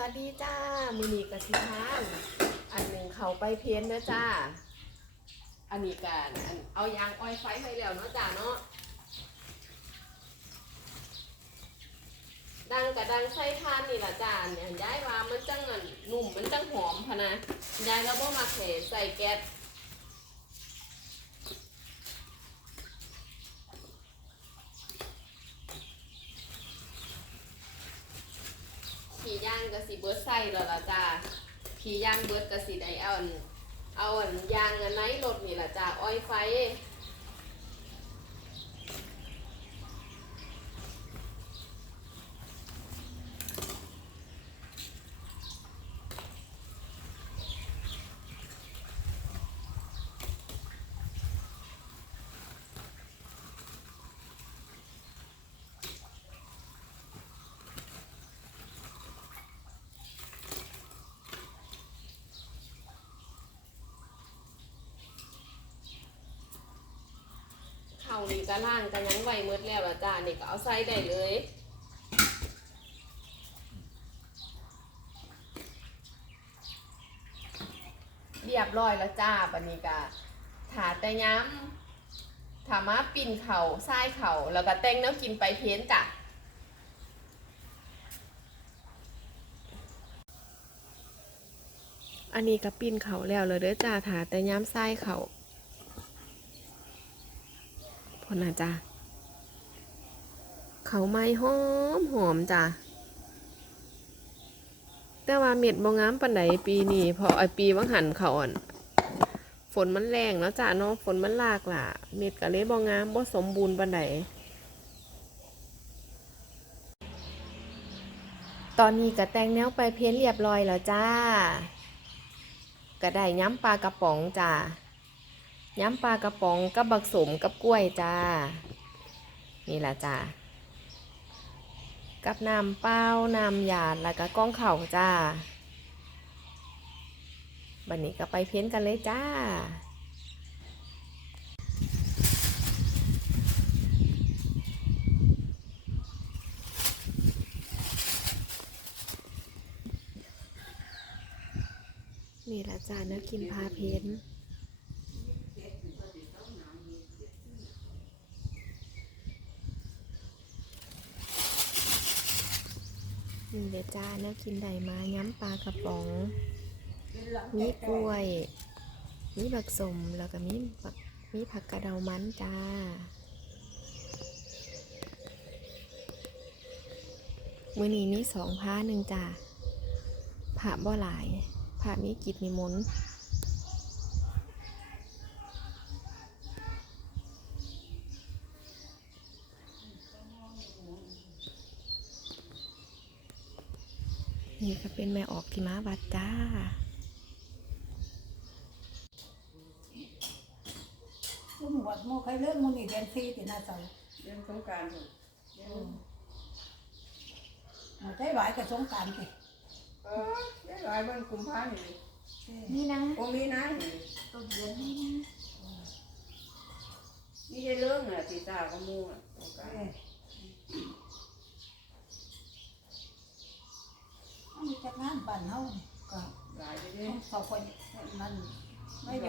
วัสดีจ้ามือนีกะทิทางอันหนึ่งเขาไปเพี้ยนนะจ้า อันนี้กันอันเอายางอ้อยไฟไปแล้วเนาะจ้าเนาะดังกับดังไส้ทานนี่ละจ้าเนี่ยย้ายว่ามันจังอันหนุ่มมันจังหอมพะนะย้ายแล้วบ่มาเขใส่แก๊สขี่ย่างก็สิ เบิดใส่แล้วล่ะจ้าขี่ย่างเบิดกระสีได้เอาอันเอาอันยางอันไหนรถนี่ล่ะจ้าอ้อยไฟ นี่ก็ล่างกันยังไหวหมืดแล้วละจ้านี่ก็เอาใส่ได้เลยเรียบร้อยแล้วจ้าบันนี้ก็ถาแต่ย้ำถามาปิ่นเขาไส้เขาแล้วก็แต่งน้ำกินไปเพ้นจ้ะอันนี้ก็ปิ่นเขาแล้วเลยเด้อจ้าถาแต่ย้ำไส้เขา พอนะจ้ะเขาไม้หอมหอมจ้ะแต่ว่าเม็ดบองามปันไดปีนี้พอไอปีว่างหันเขาอ่อน ฝนมันแรงเนาะจ้ะเนาะฝนมันหลากล่ะ เม็ดก็เลยบงามบ่สมบูรณ์ปันไดตอนนี้ก็แต่งแนวไปเพี้ยนเรียบร้อยแล้วจ้าก็ได้ย้ำปลากระป๋องจ้า ย้ำปลากระป๋องกับบักสมกับกล้วยจ้า นี่แหละจ้า กับน้ำเปล่าน้ำหยาดแล้วก็ก้องเข่าจ้า บันนี้ก็ไปเพ้นกันเลยจ้านี่แหละจ้าเนื้อกินพาเพ้น นี่เดจ้าเนื้อกินไดมาย้ำปลากระป๋อง มีกล้วย มีบักสมแล้วก็มีมีผักกระเดามันจ้ามือนี้มีสองผ้าหนึ่งจ้าผ้าบ่หลายผ้ามีกิจนิมนต์ นี่ก็เป็นแม่ออกที่มาวัดจ้าลูกหมวดโมใครเลิกมันนี่เดือนสี่ติน่าเศร้าเรื่องสงกรารเถอะหมดได้หลายกับสงกรารสิเออได้หลายวันกุมภาพันธ์นี่นี่นะโอ้มีนะนี่ต้นเดือนนี่นะนี่ได้เรื่องน่ะสีตาก็มูอะสงกราร เอ้ยอันนี้จาก งานบ้านเฮานี่ก็หลายเลยต้องสอบคนนั่นไม่ย